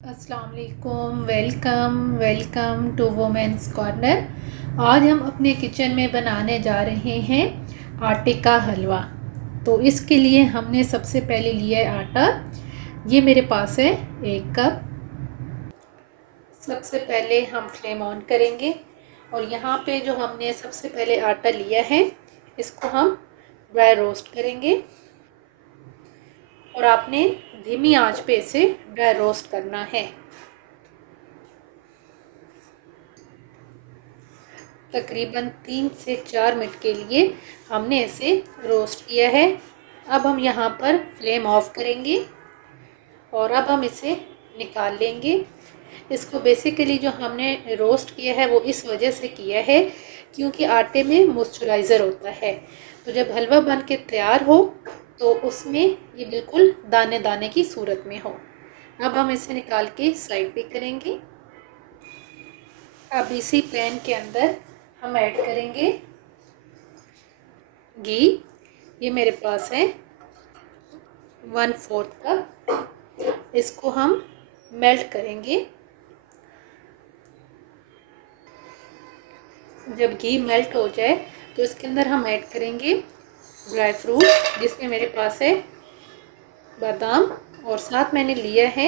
अस्सलाम वालेकुम। Welcome to women's corner. आज हम अपने किचन में बनाने जा रहे हैं आटे का हलवा। तो इसके लिए हमने सबसे पहले लिया है आटा। ये मेरे पास है 1 कप। सबसे पहले हम फ्लेम ऑन करेंगे और यहाँ पे जो हमने सबसे पहले आटा लिया है इसको हम ड्राई रोस्ट करेंगे और आपने धीमी आंच पे इसे ड्राई रोस्ट करना है। तकरीबन 3 से 4 मिनट के लिए हमने इसे रोस्ट किया है। अब हम यहाँ पर फ्लेम ऑफ करेंगे और अब हम इसे निकाल लेंगे। इसको बेसिकली जो हमने रोस्ट किया है वो इस वजह से किया है क्योंकि आटे में मॉइस्चराइज़र होता है, तो जब हलवा बन के तैयार हो तो उसमें ये बिल्कुल दाने दाने की सूरत में हो। अब हम इसे निकाल के साइड पे करेंगे। अब इसी पैन के अंदर हम ऐड करेंगे घी। ये मेरे पास है 1/4 कप। इसको हम मेल्ट करेंगे। जब घी मेल्ट हो जाए तो इसके अंदर हम ऐड करेंगे ड्राई फ्रूट, जिसमें मेरे पास है बादाम और साथ मैंने लिया है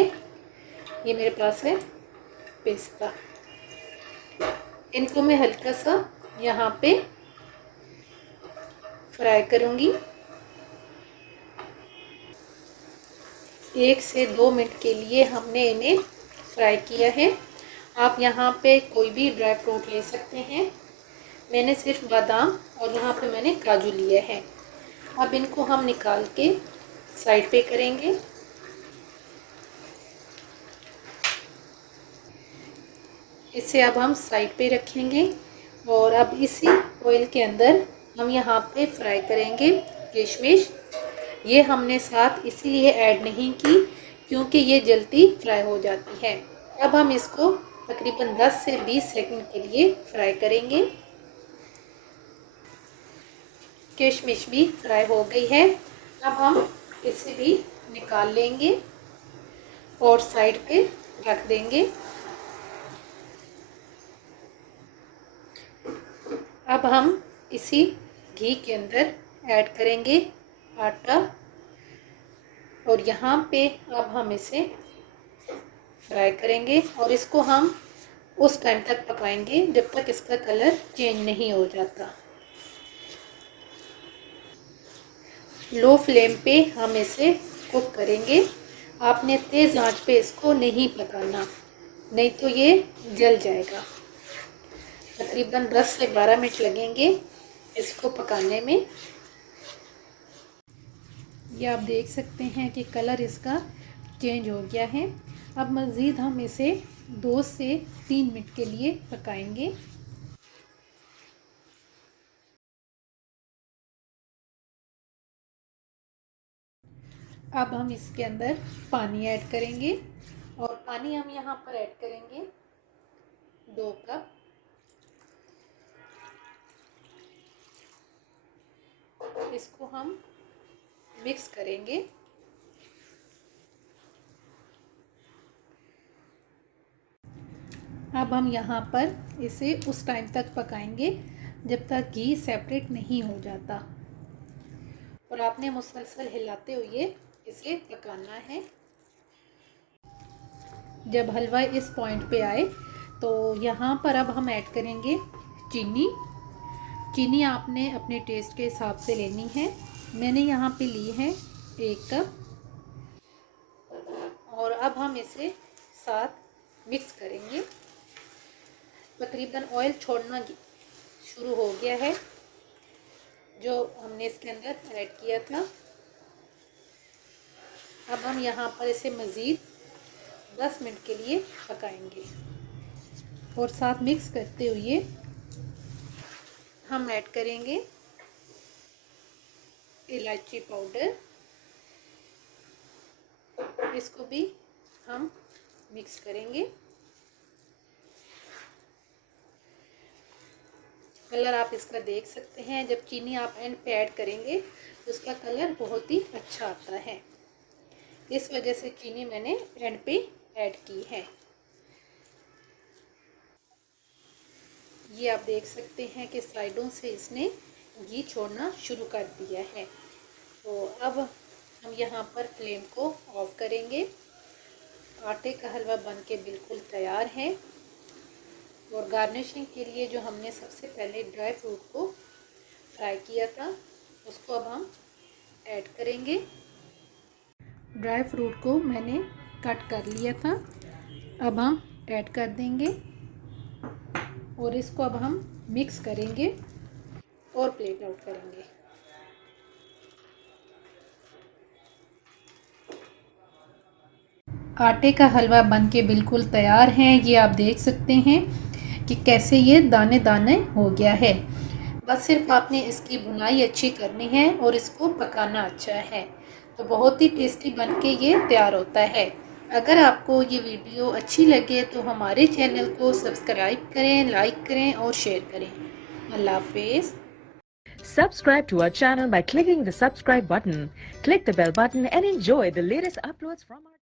ये मेरे पास है पिस्ता। इनको मैं हल्का सा यहाँ पे फ्राई करूँगी। 1 से 2 मिनट के लिए हमने इन्हें फ्राई किया है। आप यहाँ पे कोई भी ड्राई फ्रूट ले सकते हैं। मैंने सिर्फ बादाम और यहाँ पे मैंने काजू लिया है। अब इनको हम निकाल के साइड पे करेंगे। इसे अब हम साइड पे रखेंगे और अब इसी ऑयल के अंदर हम यहाँ पे फ्राई करेंगे किशमिश। ये हमने साथ इसीलिए ऐड नहीं की क्योंकि ये जल्दी फ्राई हो जाती है। अब हम इसको तकरीबन 10 से 20 सेकंड के लिए फ्राई करेंगे। किशमिश भी फ्राई हो गई है। अब हम इसे भी निकाल लेंगे और साइड पे रख देंगे। अब हम इसी घी के अंदर ऐड करेंगे आटा और यहाँ पे अब हम इसे फ्राई करेंगे और इसको हम उस टाइम तक पकाएंगे जब तक इसका कलर चेंज नहीं हो जाता। लो फ्लेम पे हम इसे कुक करेंगे। आपने तेज़ आंच पे इसको नहीं पकाना, नहीं तो ये जल जाएगा। तकरीबन 10 से 12 मिनट लगेंगे इसको पकाने में। ये आप देख सकते हैं कि कलर इसका चेंज हो गया है। अब मज़ीद हम इसे 2 से 3 मिनट के लिए पकाएंगे। अब हम इसके अंदर पानी ऐड करेंगे और पानी हम यहाँ पर ऐड करेंगे 2 कप। इसको हम मिक्स करेंगे। अब हम यहाँ पर इसे उस टाइम तक पकाएंगे जब तक घी सेपरेट नहीं हो जाता और आपने मुसलसल हिलाते हुए इसे पकाना है। जब हलवा इस पॉइंट पे आए तो यहाँ पर अब हम ऐड करेंगे चीनी। चीनी आपने अपने टेस्ट के हिसाब से लेनी है। मैंने यहाँ पे ली है 1 कप और अब हम इसे साथ मिक्स करेंगे। तकरीबन ऑयल छोड़ना शुरू हो गया है जो हमने इसके अंदर ऐड किया था। अब हम यहाँ पर इसे मज़ीद 10 मिनट के लिए पकाएंगे और साथ मिक्स करते हुए हम ऐड करेंगे इलायची पाउडर। इसको भी हम मिक्स करेंगे। कलर आप इसका देख सकते हैं। जब चीनी आप एंड पे ऐड करेंगे तो उसका कलर बहुत ही अच्छा आता है। इस वजह से चीनी मैंने एंड पे ऐड की है। ये आप देख सकते हैं कि साइडों से इसने घी छोड़ना शुरू कर दिया है। तो अब हम यहाँ पर फ्लेम को ऑफ करेंगे। आटे का हलवा बनके बिल्कुल तैयार है। और गार्निशिंग के लिए जो हमने सबसे पहले ड्राई फ्रूट को फ्राई किया था उसको अब हम ऐड करेंगे। ड्राई फ्रूट को मैंने कट कर लिया था, अब हम ऐड कर देंगे और इसको अब हम मिक्स करेंगे और प्लेट आउट करेंगे। आटे का हलवा बनके बिल्कुल तैयार है। ये आप देख सकते हैं कि कैसे ये दाने दाने हो गया है। बस सिर्फ आपने इसकी भुनाई अच्छी करनी है और इसको पकाना अच्छा है, तो बहुत ही टेस्टी बनके ये तैयार होता है। अगर आपको ये वीडियो अच्छी लगे तो हमारे चैनल को सब्सक्राइब करें, लाइक करें और शेयर करें। अल्लाह हाफिज़। Subscribe to our channel by clicking the subscribe button. Click the bell button and enjoy the latest uploads from our